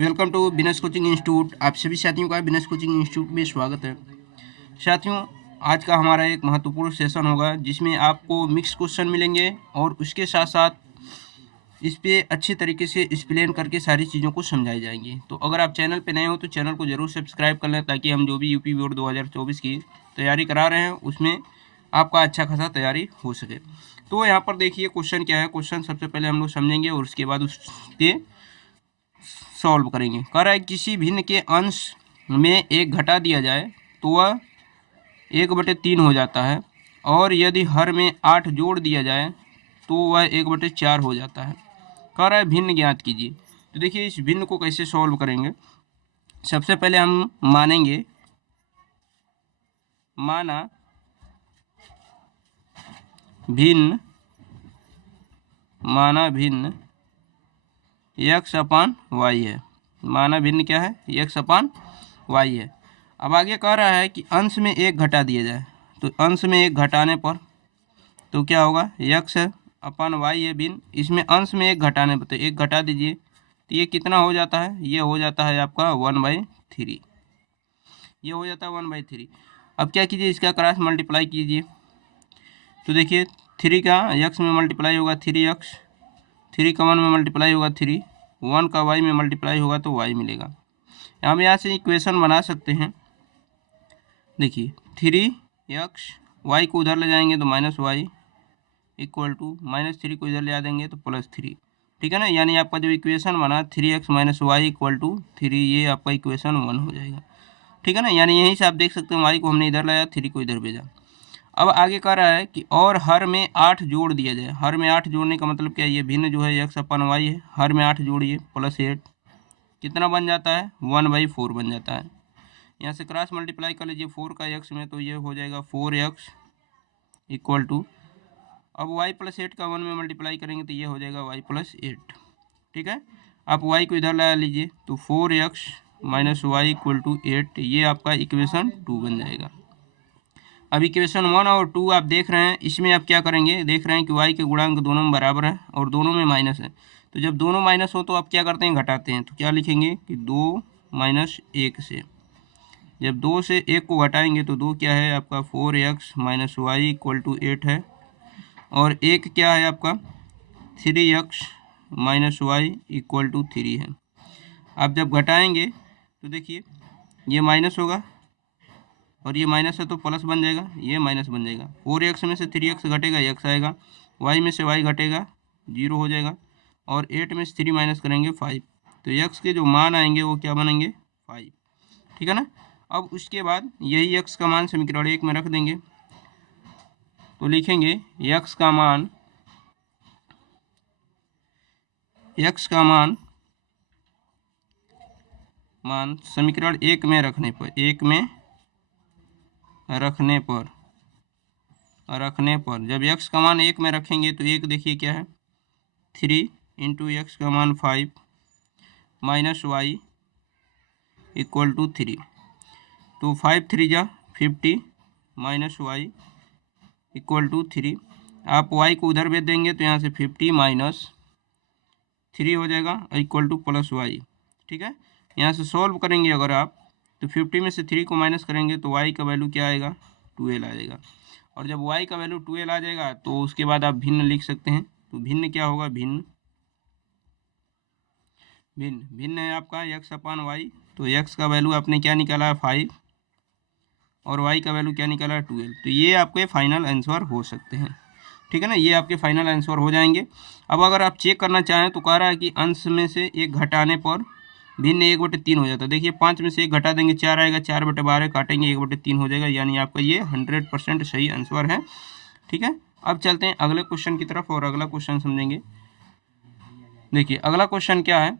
Welcome to business coaching institute. आप सभी साथियों का बिजनेस कोचिंग इंस्टीट्यूट में स्वागत है। साथियों, आज का हमारा एक महत्वपूर्ण सेशन होगा जिसमें आपको मिक्स क्वेश्चन मिलेंगे और उसके साथ साथ इस पे अच्छे तरीके से एक्सप्लेन करके सारी चीज़ों को समझाई जाएंगी। तो अगर आप चैनल पे नए हो तो चैनल को जरूर सब्सक्राइब कर लें ताकि हम जो भी यूपी बोर्ड 2024 की तैयारी करा रहे हैं उसमें आपका अच्छा खासा तैयारी हो सके। तो यहाँ पर देखिए क्वेश्चन क्या है। क्वेश्चन सबसे पहले हम लोग समझेंगे और उसके बाद उसके सॉल्व करेंगे। कह रहा है किसी भिन्न के अंश में एक घटा दिया जाए तो वह 1/3 हो जाता है, और यदि हर में 8 जोड़ दिया जाए तो वह 1/4 हो जाता है। कह रहा है भिन्न ज्ञात कीजिए। तो देखिए इस भिन्न को कैसे सॉल्व करेंगे। सबसे पहले हम मानेंगे, माना भिन्न, माना भिन्न x/y है। माना भिन्न क्या है? x/y है। अब आगे कह रहा है कि अंश में एक घटा दिया जाए, तो अंश में एक घटाने पर तो क्या होगा? x/y है भिन्न, इसमें अंश में एक घटाने पर तो एक घटा दीजिए तो ये कितना हो जाता है? ये हो जाता है आपका 1/3। ये हो जाता है 1/3। अब क्या कीजिए, इसका क्रॉस मल्टीप्लाई कीजिए। तो देखिए 3 का x में मल्टीप्लाई होगा 3x, 3 का 1 में मल्टीप्लाई होगा 3, 1 का y में मल्टीप्लाई होगा तो y मिलेगा। हम यहाँ से इक्वेशन बना सकते हैं। देखिए 3x, y को उधर ले जाएंगे तो -y इक्वल टू -3 को इधर ले आ देंगे तो +3। ठीक है ना। यानी आपका जो इक्वेशन बना 3x - y इक्वल टू 3, ये आपका इक्वेशन 1 हो जाएगा। ठीक है ना। यानी यहीं से आप देख सकते हैं y को हमने इधर लाया, 3 को इधर भेजा। अब आगे कह रहा है कि और हर में 8 जोड़ दिया जाए। हर में 8 जोड़ने का मतलब क्या है? ये भिन्न जो है x/y है, हर में 8 जोड़िए +8, कितना बन जाता है? 1/4 बन जाता है। यहाँ से क्रॉस मल्टीप्लाई कर लीजिए 4 का x में, तो ये हो जाएगा 4x इक्वल टू, अब y +8 का 1 में मल्टीप्लाई करेंगे तो ये हो जाएगा y +8। ठीक है। आप y को इधर ला लीजिए तो 4x - y इक्वल टू 8, ये आपका इक्वेशन 2 बन जाएगा। अब इक्वेशन 1 और 2 आप देख रहे हैं, इसमें आप क्या करेंगे? देख रहे हैं कि y के गुणांक दोनों में बराबर है और दोनों में माइनस है। तो जब दोनों माइनस हो तो आप क्या करते हैं? घटाते हैं। तो क्या लिखेंगे कि 2 - 1 से, जब 2 से 1 को घटाएंगे तो 2 क्या है आपका? 4x - y इक्वल टू 8 है, और 1 क्या है आपका? 3x - y इक्वल टू 3 है। आप जब घटाएंगे तो देखिए ये माइनस होगा और ये माइनस है तो प्लस बन जाएगा, ये माइनस बन जाएगा। 4x में से 3x घटेगा, x आएगा, y में से y घटेगा, 0 हो जाएगा, और 8 में से 3 माइनस करेंगे 5, तो x के जो मान आएंगे वो क्या बनेंगे? 5। ठीक है ना। अब उसके बाद यही x का मान समीकरण 1 में रख देंगे, तो लिखेंगे x का मान, x का मान समीकरण 1 में रखने पर, 1 में रखने पर जब x का मान 1 में रखेंगे तो 1 देखिए क्या है? 3 इंटू x का मान 5 माइनस y इक्वल टू 3, तो 5 3 जा 50 माइनस y इक्वल टू 3। आप y को उधर भेज देंगे तो यहाँ से 50 माइनस 3 हो जाएगा इक्वल टू +y। ठीक है। यहाँ से सॉल्व करेंगे अगर आप तो 50 में से 3 को माइनस करेंगे तो y का वैल्यू क्या आएगा? 12 आ जाएगा। और जब y का वैल्यू 12 आ जाएगा तो उसके बाद आप भिन्न लिख सकते हैं। तो भिन्न क्या होगा? भिन्न है आपका x/y, तो x का वैल्यू आपने क्या निकाला है? 5, और y का वैल्यू क्या निकाला है? 12। तो ये आपके फाइनल आंसर हो सकते हैं। ठीक है ना। ये आपके फाइनल आंसर हो जाएंगे। अब अगर आप चेक करना चाहें तो कह रहा है कि अंश में से एक घटाने पर भिन्न 1/3 हो जाता है। देखिए 5 में से 1 घटा देंगे 4 आएगा, 4/12 काटेंगे 1/3 हो जाएगा। यानी आपका ये 100% सही आंसर है। ठीक है। अब चलते हैं अगले क्वेश्चन की तरफ और अगला क्वेश्चन समझेंगे। देखिए अगला क्वेश्चन क्या है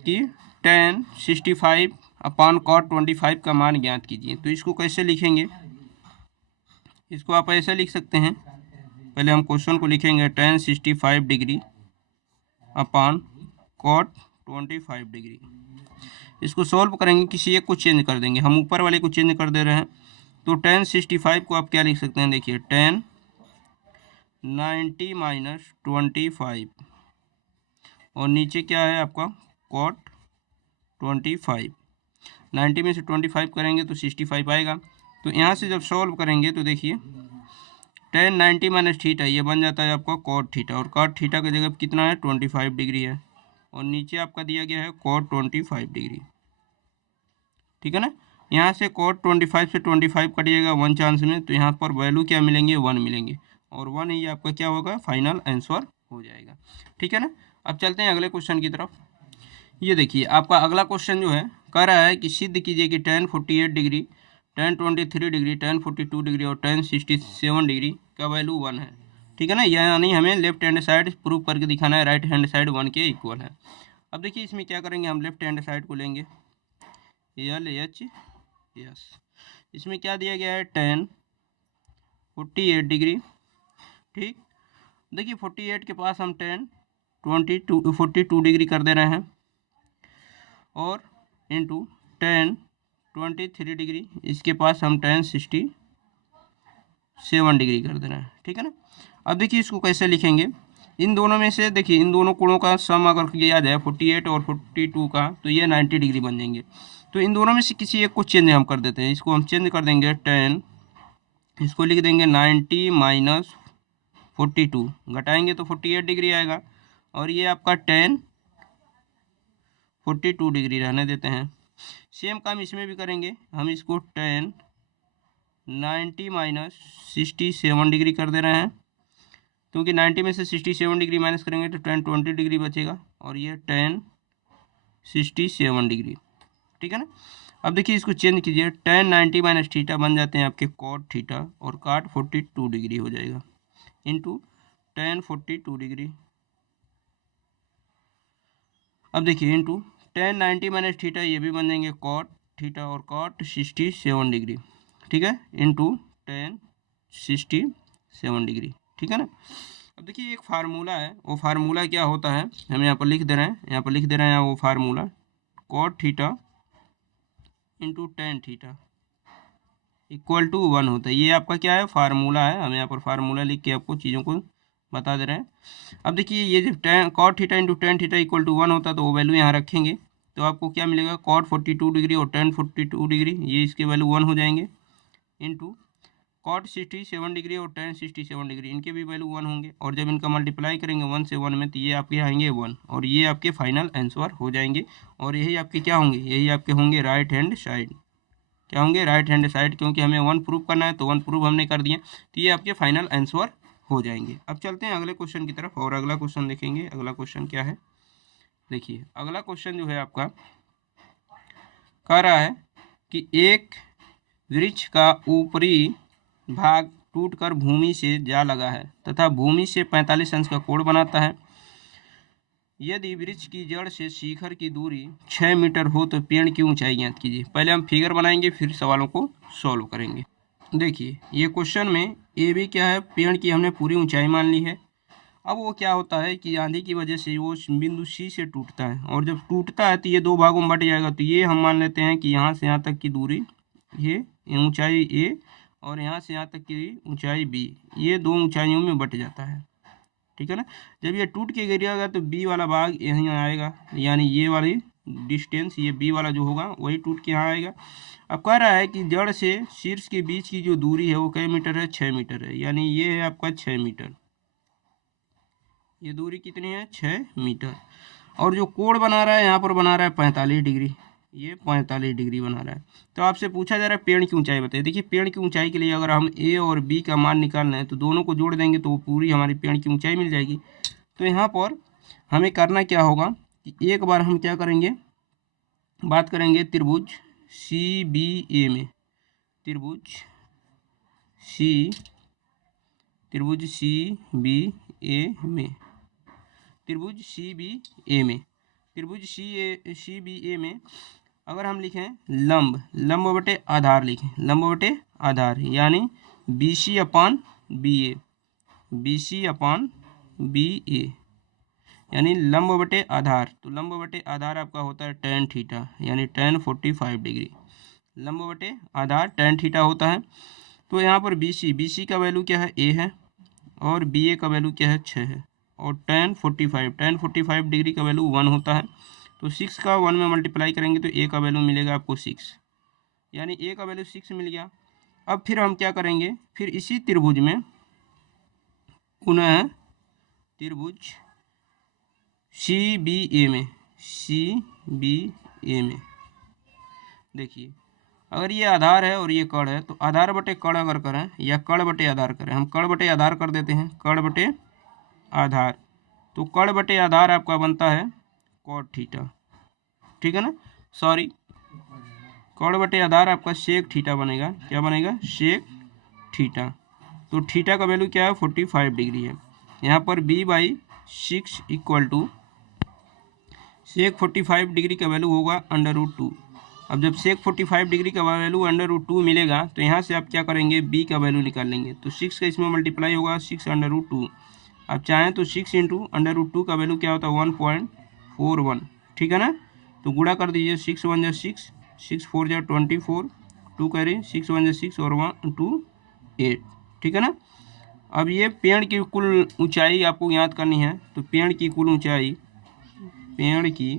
कि tan 65/cot 25 का मान ज्ञात कीजिए। तो इसको कैसे लिखेंगे? इसको आप ऐसे लिख सकते हैं। पहले हम क्वेश्चन को लिखेंगे tan 65 degree upon cot 25 degree. इसको सॉल्व करेंगे, किसी एक को चेंज कर देंगे। हम ऊपर वाले को चेंज कर दे रहे हैं, तो tan 65 को आप क्या लिख सकते हैं? देखिए tan 90 - 25, और नीचे क्या है आपका? cot 25, 90 में से 25 करेंगे तो 65 आएगा। तो यहाँ से जब सॉल्व करेंगे तो देखिए tan 90 माइनस थीटा ये बन जाता है आपका cot थीटा, और cot थीटा की जगह कितना है 25 डिग्री है, और नीचे आपका दिया गया है cot 25 डिग्री, ठीक है ना। यहाँ से cot 25 से 25 कटिएगा 1 चांस में, तो यहाँ पर वैल्यू क्या मिलेंगे 1 मिलेंगे, और 1 ही आपका क्या होगा फाइनल आंसर हो जाएगा, ठीक है ना। अब चलते हैं अगले क्वेश्चन की तरफ। ये देखिए आपका अगला क्वेश्चन जो है कह रहा है कि सिद्ध कीजिए कि tan 48 degree, tan 23 degree, tan 42 degree और tan 67 डिग्री का वैल्यू 1 है, ठीक है ना। यानी हमें लेफ्ट हैंड साइड प्रूव करके दिखाना है राइट हैंड साइड 1 के इक्वल है। अब देखिए इसमें क्या करेंगे, हम लेफ्ट हैंड साइड को लेंगे LHS, इसमें क्या दिया गया है tan 48 डिग्री, ठीक। देखिए 48 के पास हम tan 42 डिग्री कर दे रहे हैं, और इंटू tan 23 डिग्री, इसके पास हम tan 67 डिग्री कर दे रहे हैं, ठीक है ना। अब देखिए इसको कैसे लिखेंगे, इन दोनों में से देखिए इन दोनों कोणों का सम अगर किया जाए 48 और 42 का, तो ये 90 डिग्री बन जाएंगे। तो इन दोनों में से किसी एक को चेंज हम कर देते हैं, इसको हम चेंज कर देंगे tan, इसको लिख देंगे 90 माइनस 42, घटाएंगे तो 48 डिग्री आएगा, और ये आपका tan 42 डिग्री रहने देते हैं। सेम काम इसमें भी करेंगे, हम इसको tan 90 माइनस 67 डिग्री कर दे रहे हैं, क्योंकि 90 में से 67 डिग्री माइनस करेंगे तो tan 20 डिग्री बचेगा, और ये tan 67 डिग्री, ठीक है ना। अब देखिए इसको चेंज कीजिए, tan 90 माइनस थीटा बन जाते हैं आपके cot थीटा, और cot 42 डिग्री हो जाएगा, इंटू tan 42 डिग्री। अब देखिए इंटू tan 90 माइनस थीटा ये भी बन जाएंगे cot थीटा और cot 67 डिग्री, ठीक है, इंटू tan 67 डिग्री, ठीक है ना। अब देखिए एक फार्मूला है, वो फार्मूला क्या होता है हम यहाँ पर लिख दे रहे हैं, वो formula cot theta into tan theta equal to 1 होता है। ये आपका क्या है फार्मूला है, हम यहाँ पर फार्मूला लिख के आपको चीज़ों को बता दे रहे हैं। अब देखिए ये जब cot theta into tan theta equal to 1 होता है, तो वो वैल्यू यहाँ रखेंगे, तो आपको क्या मिलेगा cot 42 डिग्री और tan 42 डिग्री, ये इसके वैल्यू 1 हो जाएंगे, इंटू cot 67 डिग्री और tan 67 डिग्री, इनके भी वैल्यू 1 होंगे, और जब इनका मल्टीप्लाई करेंगे 1 से 1 में, तो ये आपके आएंगे 1, और ये आपके फाइनल आंसर हो जाएंगे, और यही आपके क्या होंगे, यही आपके होंगे राइट हैंड साइड, क्या होंगे राइट हैंड साइड, क्योंकि हमें 1 प्रूव करना है, तो 1 प्रूव हमने कर दिया, तो ये आपके फाइनल आंसर हो जाएंगे। अब चलते हैं अगले क्वेश्चन की तरफ, और अगला क्वेश्चन देखेंगे। अगला क्वेश्चन क्या है, देखिए अगला क्वेश्चन जो है आपका कह रहा है कि एक वृक्ष का ऊपरी भाग टूटकर भूमि से जा लगा है तथा भूमि से 45 अंश का कोण बनाता है। यदि वृक्ष की जड़ से शिखर की दूरी 6 मीटर हो तो पेड़ की ऊंचाई ज्ञात कीजिए। पहले हम फिगर बनाएंगे, फिर सवालों को सॉल्व करेंगे। देखिए ये क्वेश्चन में ए भी क्या है, पेड़ की हमने पूरी ऊंचाई मान ली है। अब वो क्या होता है कि आंधी की वजह से वो बिंदु सी से टूटता है, और जब टूटता है तो ये 2 भागों में बट जाएगा। तो ये हम मान लेते हैं कि यहाँ से यहाँ तक की दूरी, ये ऊंचाई ए, और यहाँ से यहाँ तक की ऊंचाई बी, ये 2 ऊंचाइयों में बट जाता है, ठीक है ना। जब ये टूट के गिरेगा तो बी वाला भाग यहीं आएगा, यानी ये वाली डिस्टेंस, ये बी वाला जो होगा वही टूट के यहाँ आएगा। अब कह रहा है कि जड़ से शीर्ष के बीच की जो दूरी है वो कई मीटर है, 6 मीटर है, यानी ये है आपका 6 मीटर, ये दूरी कितनी है 6 मीटर। और जो कोण बना रहा है यहाँ पर बना रहा है 45 डिग्री, ये 45 डिग्री बना रहा है। तो आपसे पूछा जा रहा है पेड़ की ऊंचाई बताइए। देखिए पेड़ की ऊंचाई के लिए अगर हम ए और बी का मान निकालना है तो दोनों को जोड़ देंगे तो पूरी हमारी पेड़ की ऊंचाई मिल जाएगी। तो यहाँ पर हमें करना क्या होगा कि एक बार हम क्या करेंगे, बात करेंगे त्रिभुज सी बी ए में, त्रिभुज सी बी ए में, त्रिभुज सी बी ए में, त्रिभुज सी बी ए में अगर हम लिखें लंब बटे आधार लिखें, लंब बटे आधार, यानी बी सी अपान बी ए, यानी लंब बटे आधार। तो लंब बटे आधार आपका होता है tan थीटा, यानी tan 45 डिग्री, लंब बटे आधार tan थीटा होता है। तो यहाँ पर बी सी का वैल्यू क्या है ए है, और बी ए का वैल्यू क्या है 6 है, और tan 45 डिग्री का वैल्यू 1 होता है। तो 6 का 1 में मल्टीप्लाई करेंगे तो ए का वैल्यू मिलेगा आपको 6, यानी ए का वैल्यू 6 मिल गया। अब फिर हम क्या करेंगे, फिर इसी त्रिभुज में पुनः त्रिभुज CBA में देखिए, अगर ये आधार है और ये कड़ है तो आधार बटे कड़ अगर करें या कड़ बटे आधार करें, हम कड़ बटे आधार कर देते हैं, कड़ बटे आधार, तो कड़ बटे आधार आपका बनता है कॉट थीटा, ठीक है ना, सॉरी कड़ बटे आधार आपका सेक थीटा बनेगा, क्या बनेगा, सेक थीटा। तो थीटा का वैल्यू क्या है, 45 डिग्री है। यहाँ पर b/6 equal to sec 45 degree का वैल्यू होगा √2। अब जब सेक 45 डिग्री का वैल्यू √2 मिलेगा तो यहाँ से आप क्या करेंगे, b का वैल्यू निकाल लेंगे, तो 6 का इसमें मल्टीप्लाई होगा 6 √2। आप चाहें तो 6 इंटू √2 का वैल्यू क्या होता है 1.41, ठीक है ना, तो गुणा कर दीजिए, 6 1 जा 6, 6 4 जा 24, 2 कैरी 6 1 जा 6 और 1 2 8, ठीक है ना। अब ये पेड़ की कुल ऊंचाई आपको याद करनी है, तो पेड़ की कुल ऊंचाई, पेड़ की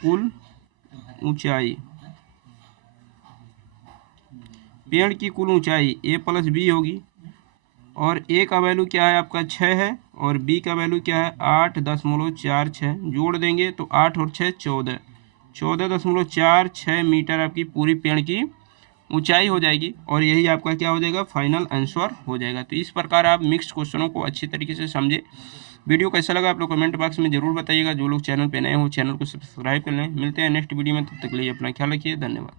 कुल ऊंचाई, पेड़ की कुल ऊंचाई a + b होगी, और a का वैल्यू क्या है आपका 6 है और b का वैल्यू क्या है 8.46, जोड़ देंगे तो 8 और 6 14, 14.46 मीटर आपकी पूरी पेड़ की ऊंचाई हो जाएगी, और यही आपका क्या हो जाएगा, फाइनल आंसर हो जाएगा। तो इस प्रकार आप मिक्स्ड क्वेश्चनों को अच्छी तरीके से समझे। वीडियो कैसा लगा आप लोग कमेंट बॉक्स में जरूर बताइएगा। जो लोग चैनल पे नए हो चैनल को सब्सक्राइब कर लें। मिलते हैं नेक्स्ट वीडियो में, तब तक के लिए अपना ख्याल रखिए, धन्यवाद।